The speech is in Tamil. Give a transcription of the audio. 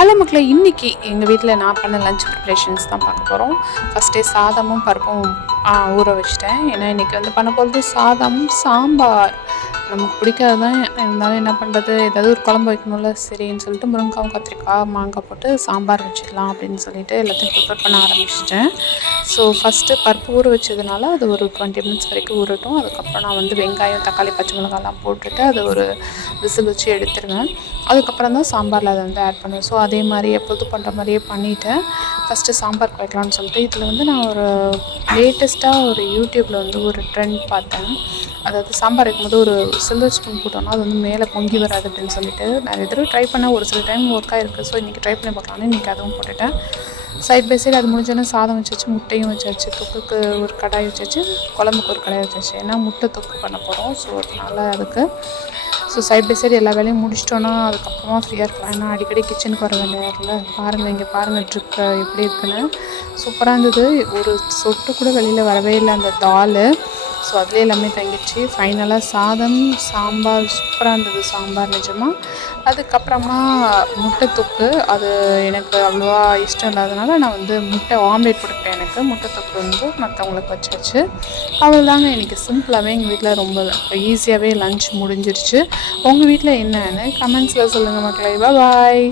ஹலோ மக்களே, இன்றைக்கி எங்கள் வீட்டில் நான் பண்ண லஞ்ச் ப்ரிப்ரேஷன்ஸ் தான் பார்க்க போகிறோம். ஃபஸ்ட்டே சாதமும் பருப்பும் ஊற வச்சுட்டேன். ஏன்னா இன்றைக்கி வந்து பண்ண போகிறது சாதம் சாம்பார். நமக்கு பிடிக்காது தான், இருந்தாலும் என்ன பண்ணுறது, ஏதாவது ஒரு குழம்பு வைக்கணும்ல. சரின்னு சொல்லிட்டு முருங்கைக்காய் கத்திரிக்காய் மாங்காய் போட்டு சாம்பார் வச்சிடலாம் அப்படின்னு சொல்லிட்டு எல்லாத்தையும் ப்ரிப்பேர் பண்ண ஆரம்பிச்சிட்டேன். ஸோ ஃபஸ்ட்டு பருப்பு ஊற வச்சதுனால அது ஒரு 20 மினிட்ஸ் வரைக்கும் ஊறட்டும். அதுக்கப்புறம் நான் வந்து வெங்காயம் தக்காளி பச்சை மிளகாலாம் போட்டுட்டு அதை ஒரு விசில் வச்சு எடுத்துருவேன். அதுக்கப்புறம் தான் சாம்பாரில் அதை வந்து ஆட் பண்ணுவேன். ஸோ அதே மாதிரி எப்போதும் பண்ணுற மாதிரியே பண்ணிவிட்டேன். ஃபஸ்ட்டு சாம்பார் வைக்கலாம்னு சொல்லிட்டு இதில் வந்து நான் ஒரு லேட்டஸ்ட்டாக ஒரு யூடியூப்பில் வந்து ஒரு ட்ரெண்ட் பார்த்தேன். அதாவது சாம்பார் வைக்கும்போது ஒரு சில்வர் ஸ்பூன் போட்டோம்னா அது வந்து மேலே பொங்கி வராது அப்படின்னு சொல்லிட்டு நிறைய தடவை ட்ரை பண்ணேன். ஒரு சில டைம் ஒர்க் ஆகிருக்கு. ஸோ இன்றைக்கி ட்ரை பண்ணி பார்க்கலான்னு இன்றைக்கி அதுவும் போட்டுட்டேன். சைட் பை சைடு அது முடிஞ்சோடனே சாதம் வச்சாச்சு, முட்டையும் வச்சாச்சு, தொக்குக்கு ஒரு கடாய் வச்சாச்சு, குழம்புக்கு ஒரு கடாய் வச்சாச்சு. ஏன்னா முட்டை தொக்கு பண்ண போகிறோம். ஸோ அதனால் அதுக்கு சைட் பை சைடு எல்லா வேலையும் முடிச்சிட்டோன்னா அதுக்கப்புறமா ஃப்ரீயாக இருக்கலாம். ஏன்னா அடிக்கடி கிச்சனுக்கு வர வேண்டிய இருக்குல்ல. பாருங்கள், இங்கே பாருங்கள் ட்ரிப் எப்படி இருக்குன்னு. சூப்பராக இருந்தது. ஒரு சொட்டு கூட வெளியில் வரவே இல்லை அந்த தால். ஸோ அதுலேயே எல்லாமே தங்கிடுச்சு. ஃபைனலாக சாதம் சாம்பார் சூப்பராக இருந்தது. சாம்பார் நிஜமாக. அதுக்கப்புறமா முட்டை தொக்கு, அது எனக்கு அவ்வளோவா இஷ்டம் இல்லாதனால நான் வந்து முட்டை ஆம்லேட் போட்டுக்கிட்டேன். எனக்கு முட்டை தொக்கு வந்து மற்றவங்களுக்கு வச்சாச்சு. அவ்வளோதாங்க. இன்றைக்கி சிம்பிளாகவே எங்கள் வீட்டில் ரொம்ப ஈஸியாகவே லன்ச் முடிஞ்சிருச்சு. உங்கள் வீட்டில் என்னன்னு கமெண்ட்ஸில் சொல்லுங்கள் மக்களே. பாய்.